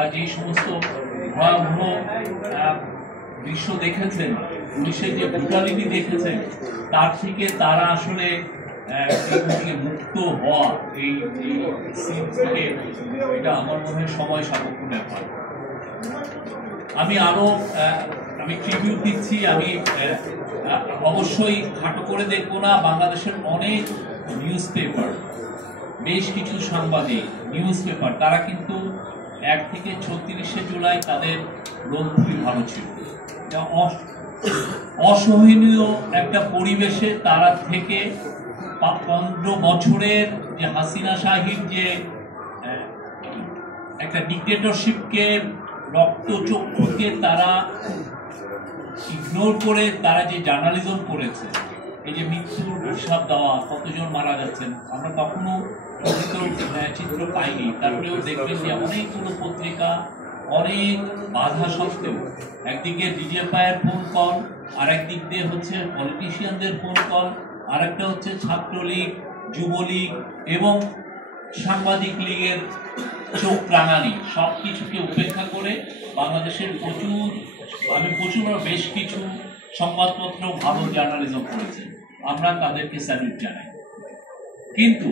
তারা যেই সমস্ত ভয়াবহ দৃশ্য দেখেছেন, পুলিশের যে ব্রুটালিটি দেখেছেন, তার থেকে তারা আসলে মুক্ত হওয়া এই সিন থেকে এটা আমার মনে হয় সময় সাপেক্ষ ব্যাপার। আমি ট্রিবিউট দিচ্ছি। আমি অবশ্যই খাটো করে দেখবো না। বাংলাদেশের অনেক নিউজ পেপার, বেশ কিছু সাংবাদিক, নিউজ পেপার, তারা কিন্তু 1 থেকে 36শে জুলাই তাদের রোল খুবই ভালো ছিল। অসহনীয় একটা পরিবেশে তারা থেকে 15 বছরের যে হাসিনা শাহীর যে একটা ডিক্টেটরশিপকে, রক্তচক্ষুকে তারা ইগনোর করে তারা যে জার্নালিজম করেছে, এই যে মৃত্যুর হিসাব দেওয়া, কতজন মারা যাচ্ছেন, আমরা কখনো চিত্র পাইনি। তারপরেও দেখবেন যে অনেকগুলো পত্রিকা অনেক বাধা সত্ত্বেও, একদিকে ডিজিএফআই এর ফোন কল, আর একদিক দিয়ে হচ্ছে পলিটিশিয়ানদের ফোন কল, আর একটা হচ্ছে ছাত্রলীগ, যুবলীগ এবং সাংবাদিক লীগের চোখ রাঙানি, সব কিছুকে উপেক্ষা করে বাংলাদেশের বেশ কিছু সংবাদপত্র ভালো জার্নালিজম করেছে। আমরা তাদেরকে স্যালুট জানাই। কিন্তু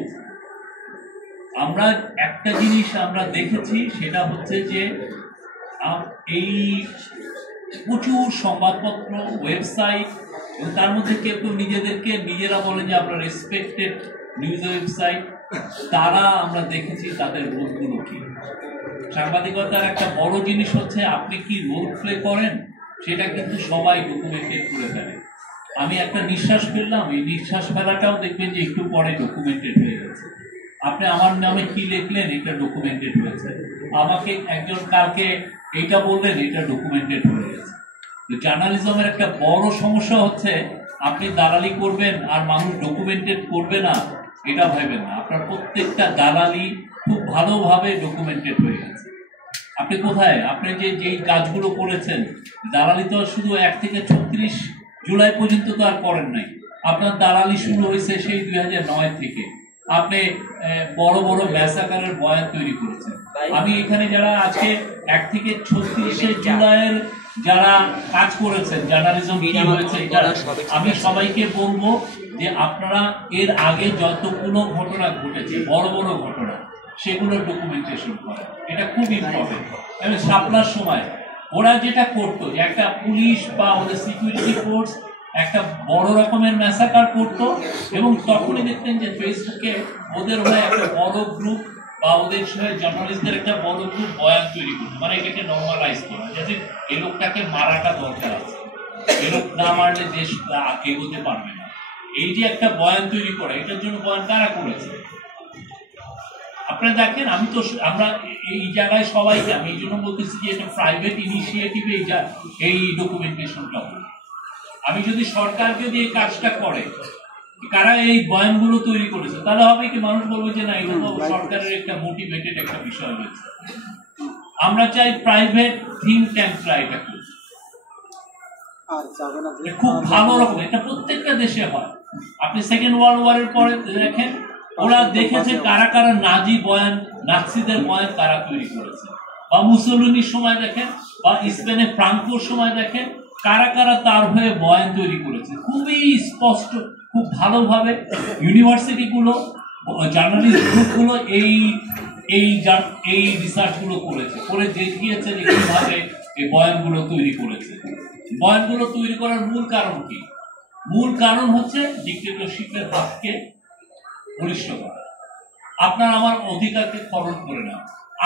আমরা একটা জিনিস আমরা দেখেছি, সেটা হচ্ছে যে এই প্রচুর সংবাদপত্র, ওয়েবসাইট, এবং তার মধ্যে কেউ কেউ নিজেরা বলে যে আমরা রেসপেক্টেড নিউজ ওয়েবসাইট, তারা আমরা দেখেছি তাদের রোলগুলো কি। সাংবাদিকতার একটা বড় জিনিস হচ্ছে আপনি কি রোল প্লে করেন, সেটা কিন্তু সবাই ডকুমেন্টেড করে ফেলে। আমি একটা নিঃশ্বাস ফেললাম, এই নিঃশ্বাস ফেলাটাও দেখবেন যে একটু পরে ডকুমেন্টেড হয়ে গেছে। আপনি আমার নামে কি লিখলেন, এটা ডকুমেন্টেড হয়েছে। আমাকে একজন কালকে এইটা বললেন, এটা ডকুমেন্টেড হয়ে গেছে। জার্নালিজমের একটা বড় সমস্যা হচ্ছে আপনি দালালি করবেন আর মানুষ ডকুমেন্টেড করবে না, এটা ভাবেন না। আপনার প্রত্যেকটা দালালি খুব ভালোভাবে ডকুমেন্টেড হয়ে গেছে। আপনি কোথায়, আপনি যেই কাজগুলো করেছেন, দালালি তো শুধু 1 থেকে 36 জুলাই পর্যন্ত তো আর করেন নাই। আপনার দালালি শুরু হয়েছে সেই 2009 থেকে। আপনি বড় বড় ম্যাসাকারের বয়ান তৈরি করেছেন। আমি এখানে যারা আজকে 1 থেকে 36শে জুলাইয়ের যারা কাজ করেছেন, জার্নালিজম কি হয়েছে, আমি সবাইকে বলবো যে আপনারা এর আগে যতগুলো ঘটনা ঘটেছে, বড় বড় ঘটনা, সেগুলো ডকুমেন্টেশন করেন। এটা খুব ইম্পর্টেন্ট। শাপলার সময় ওরা যেটা করতো, যে একটা পুলিশ বা ওদের সিকিউরিটি ফোর্স একটা বড় রকমের ম্যাসাকার করতো, এবং তখনই দেখতেন যে ফেসবুকে ওদের হয়ে একটা বড় গ্রুপ বা ওদের সঙ্গে জার্নালিস্টদের একটা বড় গ্রুপ বয়ান তৈরি করতো, মানে এটাকে নর্মালাইজ করা, যাতে এই লোকটাকে মারাটা দরকার আছে, এই লোক না মারলে দেশ এগোতে পারবে না। এই যে একটা বয়ান তৈরি করা, এটার জন্য বয়ান কারা করেছে? আপনারা দেখেন, আমরা এই জায়গায় সবাইকে, আমি এই জন্য বলতেছি যে এটা প্রাইভেট ইনিশিয়েটিভে এই ডকুমেন্টেশনটা হবে। আমি যদি সরকার যদি এই কাজটা করে, কারা এই বয়ানগুলো তৈরি করেছে, তাহলে হবে কি, মানুষ বলবে যে না, এটা তো সরকারের একটা মোটিভেটেড একটা বিষয় রয়েছে। আমরা চাই প্রাইভেট থিঙ্ক ট্যাঙ্করা এটা করছে, খুব ভালো রকম। এটা প্রত্যেকটা দেশে হয়। আপনি সেকেন্ড ওয়ার্ল্ড ওয়ারের পরে দেখেন, ওরা দেখেছে কারা কারা নাজি বয়ান, নাৎসিদের বয়ান তারা তৈরি করেছে, বা মুসোলিনির সময় দেখেন, বা স্পেনে ফ্রাঙ্কোর সময় দেখেন, কারা কারা তার হয়ে বয়ান তৈরি করেছে। খুবই স্পষ্ট, খুব ভালোভাবে ইউনিভার্সিটিগুলো, জার্নালিস্ট গ্রুপগুলো এই রিসার্চগুলো করেছে, করে দেখিয়েছে যে কিভাবে এই বয়ানগুলো তৈরি করেছে। বয়ানগুলো তৈরি করার মূল কারণ কি? মূল কারণ হচ্ছে ডিক্টেটরশিপের হাতকে বলিষ্ঠ করা, আপনার আমার অধিকারকে খরণ করে না।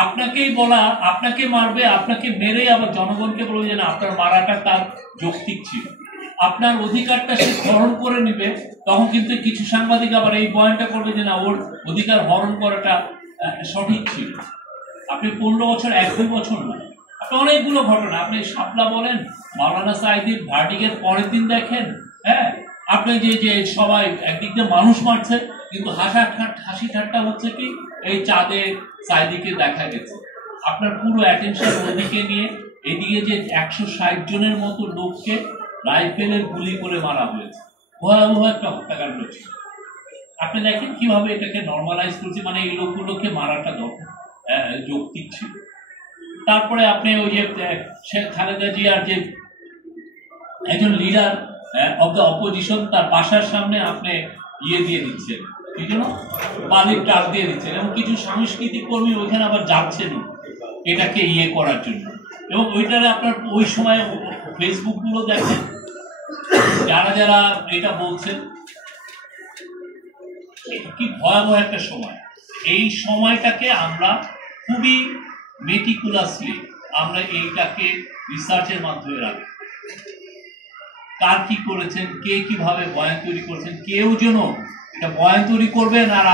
আপনাকেই বলা, আপনাকে মারবে, আপনাকে মেরে আবার জনগণকে বলবে যে না, আপনার মারাটা তার যৌক্তিক ছিল, আপনার অধিকারটা সে হরণ করে নিবে। তখন কিন্তু কিছু সাংবাদিক আবার এই বয়ানটা করবে যে না, ওর অধিকার হরণ করাটা সঠিক ছিল। আপনি 15 বছর, 1-2 বছর না, আপনি অনেকগুলো ঘটনা, আপনি শাপলা বলেন, মাওলানা সাঈদীর ভার্ডিকের পরের দিন দেখেন, হ্যাঁ, আপনি যে সবাই একদিক দিয়ে মানুষ মারছে, কিন্তু হাসি ঠাট্টা হচ্ছে কি, এই চাঁদে সাঈদীকে দেখা গেছে। আপনার পুরো অ্যাটেনশন ওদিকে নিয়ে, এদিকে যে 160 জনের মতো লোককে রাইফেলের গুলি করে মারা হয়েছে, ভয়াবহ একটা হত্যাকাণ্ড ছিল। আপনি দেখেন কিভাবে এটাকে নর্মালাইজ করছে, মানে এই লোকগুলোকে মারাটা যৌক্তিক ছিল। তারপরে আপনি ওই যে শেখ খালেদা জিয়ার যে একজন লিডার অব দ্য অপোজিশন, তার বাসার সামনে আপনি ইয়ে দিয়ে দিচ্ছেন, কি জন্য বালির ট্রাক দিয়ে দিচ্ছেন, এবং কিছু সাংস্কৃতিক কর্মী ওইখানে আবার যাচ্ছেন এটাকে ইয়ে করার জন্য। এবং ওইটারে আপনার ওই সময় ফেসবুক গুলো দেখেন, যারা যারা এটা বলছেন, কি ভয়াবহ একটা সময়। এই সময়টাকে আমরা খুবই মেটিকুলাসলি আমরা এইটাকে রিসার্চের মাধ্যমে রাখি, কার কি করেছেন, কে কিভাবে বয়ান তৈরি করেছেন। কেউ যেন এটা বয়ান তৈরি করবেন আর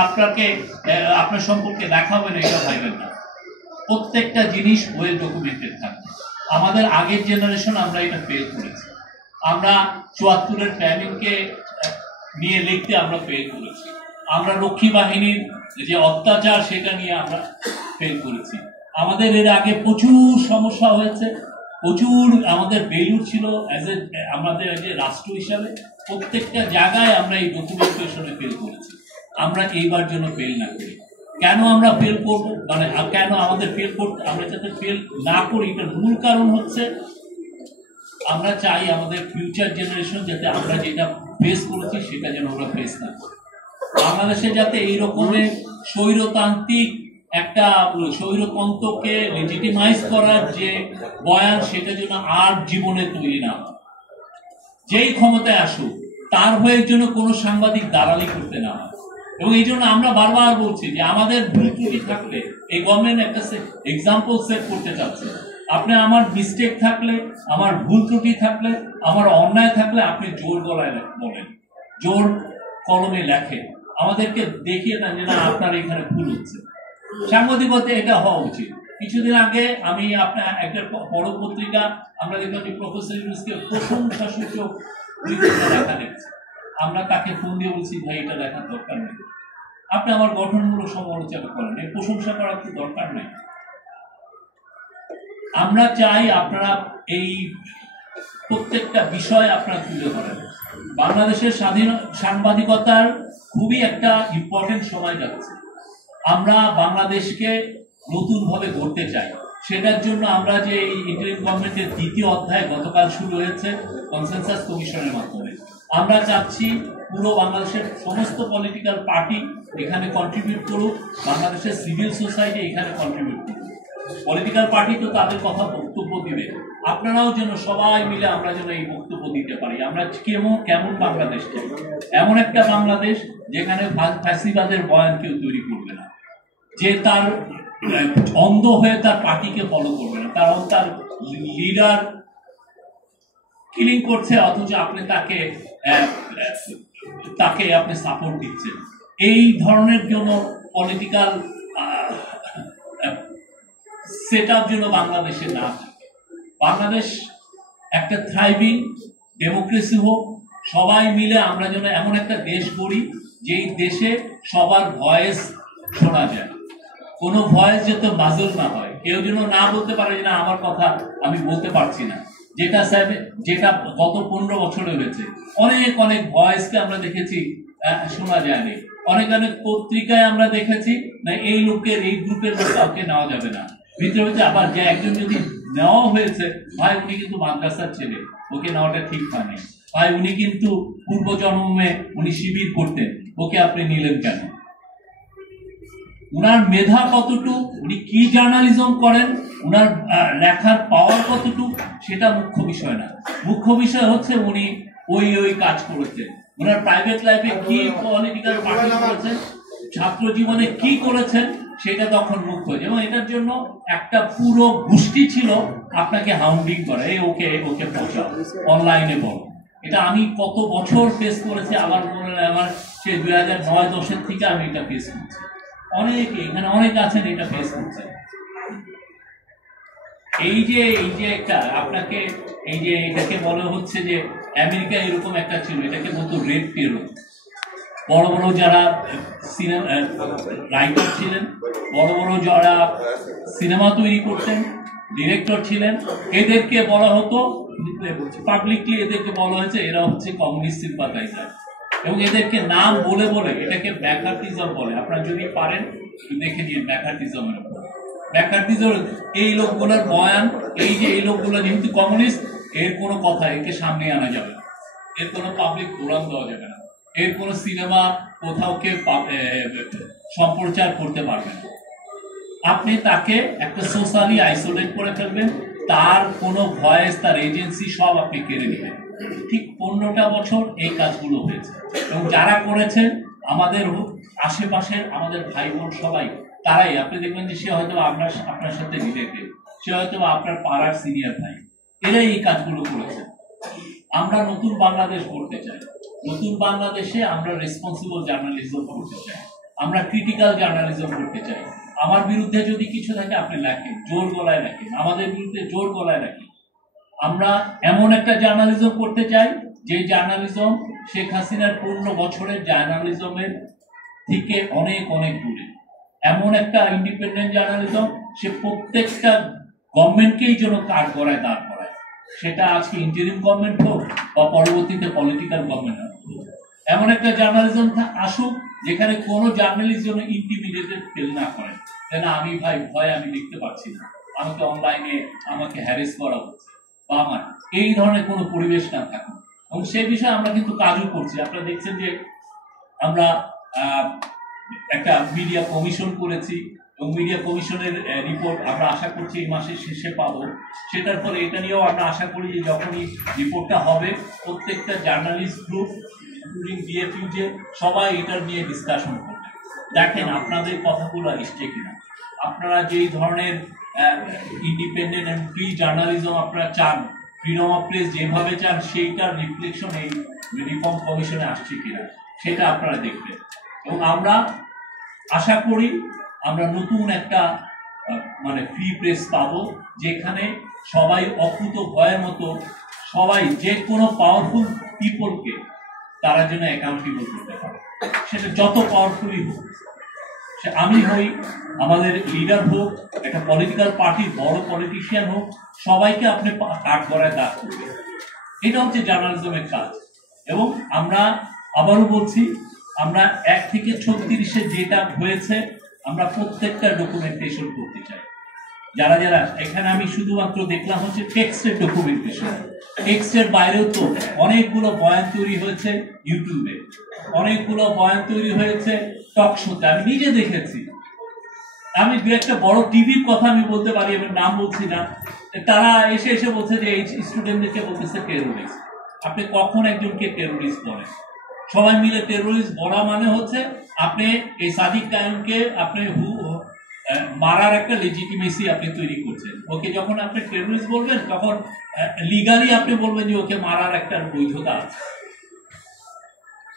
আপনার সম্পর্কে দেখাবেন এটা ভাইবেন না। প্রত্যেকটা জিনিস ওয়েল ডকুমেন্টেড থাকবে। আমাদের আগের জেনারেশন আমরা এটা ফেল করেছি। আমরা ৭৪-এর প্ল্যানিংকে নিয়ে লিখতে আমরা ফেল করেছি। আমরা রক্ষী বাহিনীর যে অত্যাচার সেটা নিয়ে আমরা ফেল করেছি। আমাদের এর আগে প্রচুর সমস্যা হয়েছে, প্রচুর আমাদের বেলুর ছিল আমাদের যে রাষ্ট্র হিসাবে। প্রত্যেকটা জায়গায় আমরা এই ডকুমেন্টেশনে ফেল করেছি। আমরা এইবার জন্য ফেল না করি। কেন আমরা ফেল করব, মানে কেন আমাদের ফেল করতে, আমরা যাতে ফেল না করি, এটার মূল কারণ হচ্ছে আমরা চাই আমাদের ফিউচার জেনারেশন যাতে আমরা যেটা ফেস করেছি সেটা যেন আমরা ফেস না করি। বাংলাদেশে যাতে এই রকমের স্বৈরতান্ত্রিক একটা স্বৈরতন্ত্রকে লেজিটিমাইজ করার যে বয়ান, সেটা যেন আর জীবনে তৈরি না হয়। যেই ক্ষমতায় আসুক তার হয়ে জন্য কোনো সাংবাদিক দালালি করতে না হয়। এবং এই জন্য আমরা বারবার বলছি যে আমাদের ভুল ত্রুটি থাকলে এই গভর্নমেন্ট একটা এক্সাম্পল সেট করতে চাচ্ছে। আপনি আমার মিস্টেক থাকলে, আমার ভুল ত্রুটি থাকলে, আমার অন্যায় থাকলে আপনি জোর গলায় বলেন, জোর কলমে লেখেন, আমাদেরকে দেখিয়ে দেন যে না আপনার এখানে ভুল হচ্ছে। সাংবাদিকতা এটা হওয়া উচিত। কিছুদিন আগে আমি আপনার একটা বড় পত্রিকা আমরা দেখলাম যে প্রফেসর ইউনূসকে প্রশংসা সূচক লেখা দেখছি। আমরা তাকে ফোন দিয়ে বলছি, ভাই এটা লেখার দরকার নেই, আপনি আমার গঠনমূলক সমালোচনা করেন, এই প্রশংসা করার তো দরকার নেই। আমরা চাই আপনারা এই প্রত্যেকটা বিষয় আপনারা তুলে ধরেন। বাংলাদেশের স্বাধীন সাংবাদিকতার খুবই একটা ইম্পর্টেন্ট সময় যাচ্ছে। আমরা বাংলাদেশকে নতুনভাবে গড়তে চাই। সেটার জন্য আমরা যে এই ইন্টারিম গভর্নমেন্টের দ্বিতীয় অধ্যায় গতকাল শুরু হয়েছে কনসেনসাস কমিশনের মাধ্যমে, আমরা চাচ্ছি পুরো বাংলাদেশের সমস্ত পলিটিক্যাল পার্টি এখানে কন্ট্রিবিউট করুক, বাংলাদেশের সিভিল সোসাইটি এখানে কন্ট্রিবিউট করুক। পলিটিক্যাল পার্টি তো তাদের কথা বক্তব্য দিবে, আপনারাও যেন সবাই মিলে আমরা যেন এই বক্তব্য দিতে পারি। আমরা কেমন বাংলাদেশ চাই, এমন একটা বাংলাদেশ যেখানে ফ্যাসিবাদের বয়ান কেউ তৈরি করবে না, যে তার অন্ধ হয়ে তার পার্টিকে ফলো করবে না, কারণ তার লিডার কিলিং করছে অথচ আপনি তাকে আপনি সাপোর্ট দিচ্ছেন। এই ধরনের জন্য পলিটিক্যাল সেট আপ যেন বাংলাদেশে না থাকে। বাংলাদেশ একটা থ্রাইভিং ডেমোক্রেসি হোক, সবাই মিলে আমরা যেন এমন একটা দেশ গড়ি যেই দেশে সবার ভয়েস শোনা যায়, কোনো ভয়েস যাতে মাজল না হয়, কেউ যেন না বলতে পারে যে না আমার কথা আমি বলতে পারছি না। যেটা গত 15 বছরে হয়েছে, অনেক ভয়েসকে আমরা দেখেছি শোনা যায়নি। অনেক পত্রিকায় আমরা দেখেছি না এই লোকের এই গ্রুপের লোক কাউকে নেওয়া যাবে না, ভিতরে আবার যে একজন যদি নেওয়া হয়েছে, ভাই উনি কিন্তু মাদ্রাসার ছেলে, ওকে নেওয়াটা ঠিক হয়নি, ভাই উনি কিন্তু পূর্বজন্মে উনি শিবির করতেন, ওকে আপনি নিলেন কেন? উনার মেধা কতটুকু, উনি কি জার্নালিজম করেন, উনার লেখার পাওয়ার কতটুকু, সেটা মুখ্য বিষয় না। মুখ্য বিষয় হচ্ছে উনি ওই কাজ করেছেন, উনার প্রাইভেট লাইফে কি পলিটিক্যাল পার্টি করেছেন, ছাত্র জীবনে কি করেছেন, সেটা তখন মুখ্য। এবং এটার জন্য একটা পুরো গোষ্ঠী ছিল আপনাকে হাউন্ডিং করে, ওকে পৌঁছাও, অনলাইনে বলো। এটা আমি কত বছর ফেস করেছি, আমার মনে হয় আমার সে 2009-10 থেকে আমি এটা ফেস করছি। অনেকে এখানে অনেক আছেন এটা ফেস করছে। এই যে একটা আপনাকে এই যে এটাকে বলা হচ্ছে যে আমেরিকা এরকম একটা ছিল, এটাকে বলতো রেড টেরর। বড় বড় যারা রাইটার ছিলেন, বড় যারা সিনেমা তৈরি করতেন, ডিরেক্টর ছিলেন, এদেরকে বলা হতো পাবলিকলি, এদেরকে বলা হয়েছে এরা হচ্ছে কমিউনিস্ট সিম্পাথাইজার। এবং এদেরকে নাম বলে এটাকে ম্যাকার্থিজম বলে। আপনারা যদি পারেন দেখে নিন ম্যাকার্থিজমের উপর। ম্যাকার্থিজের এই লোকগুলোর বয়ান, এই যে এই লোকগুলো যেহেতু কমিউনিস্ট, এর কোনো কথা একে সামনে আনা যাবে না, এর কোনো পাবলিক ফোরাম দেওয়া যাবে না, এর কোনো সিনেমা কোথাও কেউ সম্প্রচার করতে পারবে না। আপনি তাকে একটা সোশ্যালি আইসোলেট করে ফেলবেন, তার কোনো ভয়েস, তার এজেন্সি সব আপনি কেড়ে নেবেন। ঠিক 15টা বছর এই কাজগুলো হয়েছে, এবং যারা করেছেন আমাদের আশেপাশের আমাদের ভাই বোন সবাই তারাই। আপনি দেখবেন যে সে হয়তো আপনার সাথে রিলেটেড, সে হয়তো আপনার পাড়ার সিনিয়র ভাই, এরাই এই কাজগুলো করেছে। আমরা নতুন বাংলাদেশ করতে চাই। নতুন বাংলাদেশে আমরা রেসপন্সিবল জার্নালিজম করতে চাই, আমরা ক্রিটিক্যাল জার্নালিজম করতে চাই। আমার বিরুদ্ধে যদি কিছু থাকে আপনি লেখেন, জোর গলায় লেখেন, আমাদের বিরুদ্ধে জোর গলায় লেখেন। আমরা এমন একটা জার্নালিজম করতে চাই যে জার্নালিজম শেখ হাসিনার 15 বছরের জার্নালিজমের থেকে অনেক অনেক দূরে। এমন একটা ইন্ডিপেন্ডেন্ট জার্নালিজম, সে প্রত্যেকটা গভর্নমেন্টকেই যেন কাঠ গড়ায় দাঁড় করায়, সেটা আজকে ইন্টারিম গভর্নমেন্ট হোক বা পরবর্তীতে পলিটিক্যাল গভর্নমেন্ট হোক। এমন একটা জার্নালিজম আসুক যেখানে কোনো জার্নালিস্ট যেন ইন্টিমিডিয়েটেড ফিল না করেন, যেন আমি ভাই ভয় আমি লিখতে পারছি না, আমাকে অনলাইনে আমাকে হ্যারেস করা হচ্ছে, বা আমার এই ধরনের কোনো পরিবেশ না থাকুক। এবং সেই বিষয়ে আমরা কিন্তু কাজও করছি। আপনারা দেখছেন যে আমরা একটা মিডিয়া কমিশন করেছি, এবং মিডিয়া কমিশনের রিপোর্ট আমরা আশা করছি এই মাসের শেষে পাবো। সেটার পরে এটা নিয়েও আমরা আশা করি যে যখনই রিপোর্টটা হবে, প্রত্যেকটা জার্নালিস্ট গ্রুপ ইনক্লুডিং ডিএফইউ সবাই এটার নিয়ে ডিসকাশন করবে। দেখেন আপনাদের কথাগুলো আসছে কিনা, আপনারা যেই ধরনের ইন্ডিপেন্ডেন্ট অ্যান্ড ফ্রি জার্নালিজম আপনারা চান, ফ্রিডম অফ প্রেস যেভাবে চান, সেইটার রিফ্লেকশন এই রিফর্ম কমিশনে আসছে কিনা সেটা আপনারা দেখবেন। এবং আমরা আশা করি আমরা নতুন একটা মানে ফ্রি প্রেস পাবো, যেখানে সবাই অকুত ভয়ের মতো সবাই যে কোনো পাওয়ারফুল পিপলকে তারা যেন অ্যাকাউন্টেবল করতে পারে, সেটা যত পাওয়ারফুলই হোক, সে আমি হই, আমাদের লিডার হোক, একটা পলিটিক্যাল পার্টির বড় পলিটিশিয়ান হোক, সবাইকে আপনি কাঠ গড়ায় দাঁড় করবে। এটা হচ্ছে জার্নালিজমের কাজ। এবং আমরা আবারও বলছি, আমরা 1 থেকে 36-এ যেটা হয়েছে আমরা প্রত্যেকটা ডকুমেন্টেশন করতে চাই। যারা যারা এখানে আমি শুধুমাত্র দেখলাম হচ্ছে টেক্সটের ডকুমেন্টেশন, টেক্সটের বাইরেও তো অনেকগুলো বয়ান তৈরি হয়েছে ইউটিউবে, অনেকগুলো বয়ান তৈরি হয়েছে টক শোতে, আমি নিজে দেখেছি। আমি দু একটা বড় টিভির কথা আমি বলতে পারি, আমি নাম বলছি না, তারা এসে এসে বলছে যে এই স্টুডেন্টদেরকে বলতেছে টেরোরিস্ট। আপনি কখন একজনকে টেরোরিস্ট বলেন? সবাই মিলে টেরোরিস্ট বলা মানে হচ্ছে আপনি এই সাদিক কায়েমকে আপনি মারার একটা লেজিটিমেসি আপনি তৈরি করছেন। ওকে যখন আপনি টেরোরিস্ট বলবেন, তখন লিগালি আপনি বলবেন যে ওকে মারার একটা বৈধতা আছে।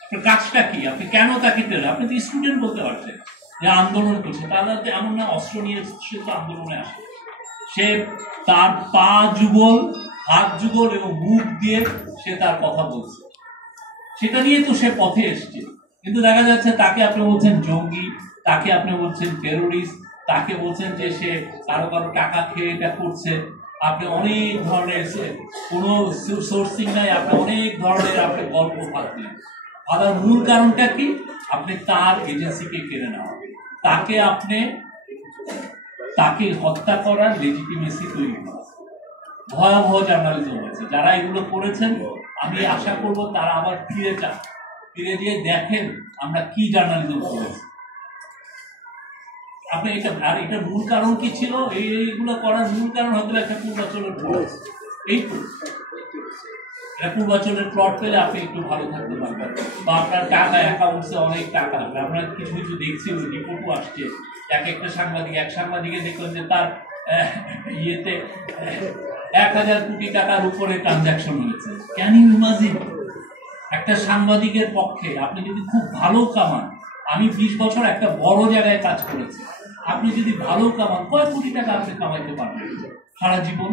আপনার কাজটা কি? আপনি কেন তাকে আপনি তো স্টুডেন্ট বলতে পারছেন যে আন্দোলন করছে, তাহলে এমন না অস্ত্র নিয়ে সে তো আন্দোলনে আসে। সে তার পা যুগল, হাত যুগল এবং মুখ দিয়ে সে তার কথা বলছে, সেটা নিয়ে তো সে পথে এসছে। কিন্তু দেখা যাচ্ছে তাকে আপনি বলছেন জঙ্গি, তাকে আপনি বলছেন টেরোরিস্ট, তাকে বলছেন যে সে কারো কারো টাকা খেয়ে এটা করছে। আপনি অনেক ধরনের, কোনো সোর্সিং নাই, আপনি অনেক ধরনের আপনি গল্প ভাবছেন। আবার মূল কারণটা কি? আপনি তার এজেন্সিকে কেড়ে নেওয়া, তাকে হত্যা করার লেজিটিমেসি তৈরি করা। ভয়াবহ জার্নালিজম হয়েছে। যারা এগুলো করেছেন আমি আশা করব তারা আবার ফিরে যান, ফিরে দিয়ে দেখেন আমরা কি জার্নালিজম করেছি। আপনি এটা, আর এটার মূল কারণ কি ছিল? এইগুলো করার মূল কারণ হয়তো একটা পূর্বাচলের প্লট। এই পূর্বাচলের প্লট পেলে আপনি একটু ভালো থাকতে পারবেন, বা আপনার টাকা অ্যাকাউন্টসে অনেক টাকা আসবে। আমরা কিছু কিছু দেখছি, রিপোর্টও আসছে, এক সাংবাদিকে দেখলেন যে তার ইয়েতে 1000 কোটি টাকার উপরে ট্রানজাকশন হয়েছে। Can you imagine? একটা সাংবাদিকের পক্ষে আপনি যদি খুব ভালো কামান, আমি 20 বছর একটা বড় জায়গায় কাজ করেছি, আপনি যদি ভালো কামান, কয় কোটি টাকা আপনি কামাইতে পারবেন সারা জীবন?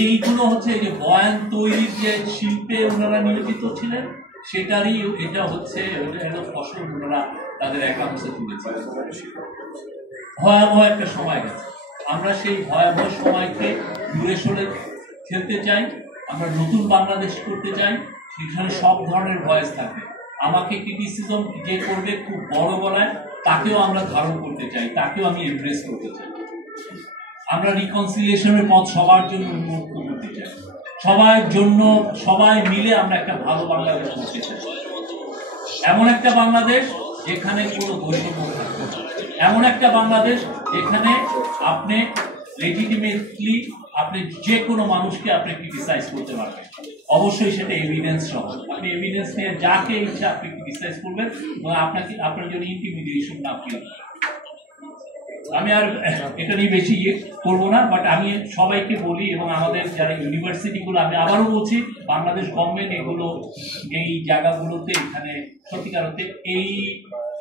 এইগুলো হচ্ছে এই যে বয়ান তৈরির যে শিল্পে ওনারা নিয়োজিত ছিলেন, সেটারই এটা হচ্ছে ফসল ওনারা তাদের অ্যাকাউন্টে তুলেছে। ভয়াবহ একটা সময় গেছে। আমরা সেই ভয়াবহ সময়কে দূরে সরে খেলতে চাই। আমরা নতুন বাংলাদেশ করতে চাই, সেখানে সব ধরনের ভয়েস থাকে। আমাকে ক্রিটিসিজম যে করবে খুব বড় গলায়, তাকেও আমরা ধারণ করতে চাই, তাকেও আমি এমব্রেস করতে চাই। আমরা রিকনসিলিয়েশনের পথ সবার জন্য উন্মুক্ত করতে চাই, সবার জন্য, সবাই মিলে আমরা একটা ভালো বাংলাদেশ করতে চাই। এমন একটা বাংলাদেশ যেখানে কোনো বৈষম্য থাকবে না, এমন একটা বাংলাদেশ যেখানে আপনি লেজিটিমেটলি আপনি যে কোনো মানুষকে আপনি ক্রিটিসাইজ করতে পারবেন, অবশ্যই সেটা এভিডেন্স সহ। আপনি এভিডেন্স নিয়ে যাকে ইচ্ছা আপনি ক্রিটিসাইজ করবেন এবং আপনাকে আপনার জন্য ইন্টিমিডিয়েশন না ফিল। আমি আর এটা নিয়ে বেশি করবো না, বাট আমি সবাইকে বলি এবং আমাদের যারা ইউনিভার্সিটিগুলো, আমি আবারও বলছি, বাংলাদেশ গভর্নমেন্ট এগুলো এই জায়গাগুলোতে এখানে সত্যিকার অর্থে এই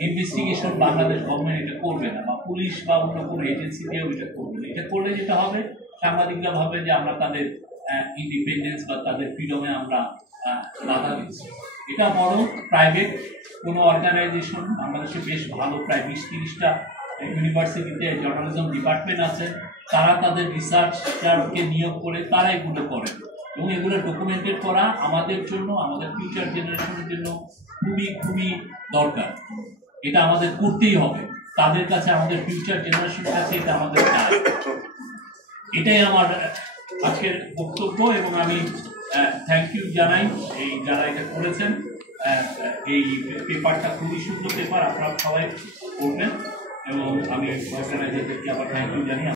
ইনভেস্টিগেশন বাংলাদেশ গভর্নমেন্ট এটা করবে না, বা পুলিশ বা অন্য কোনো এজেন্সি দিয়েও এটা করবে না। এটা করলে যেটা হবে, সাংবাদিকরা ভাবে যে আমরা তাদের ইন্ডিপেন্ডেন্স বা তাদের ফ্রিডমে আমরা বাধা দিচ্ছি। এটা বড় প্রাইভেট কোনো অর্গানাইজেশন, বাংলাদেশে বেশ ভালো প্রায় 20-30টা ইউনিভার্সিটিতে জার্নালিজম ডিপার্টমেন্ট আছে, তারা তাদের রিসার্চারকে নিয়োগ করে তারা এগুলো করে এবং এগুলো ডকুমেন্টেড করা আমাদের জন্য, আমাদের ফিউচার জেনারেশনের জন্য খুবই খুবই দরকার। এটা আমাদের করতেই হবে, তাদের কাছে, আমাদের ফিউচার জেনারেশনের কাছে এটা আমাদের চাই। এটাই আমার আজকের বক্তব্য এবং আমি থ্যাংক ইউ জানাই এই যারা এটা করেছেন। এই পেপারটা খুবই সুন্দর পেপার, আপনারা সবাই পড়বেন এবং আমি অর্গানাইজারদেরকে আবার থ্যাংক ইউ জানি।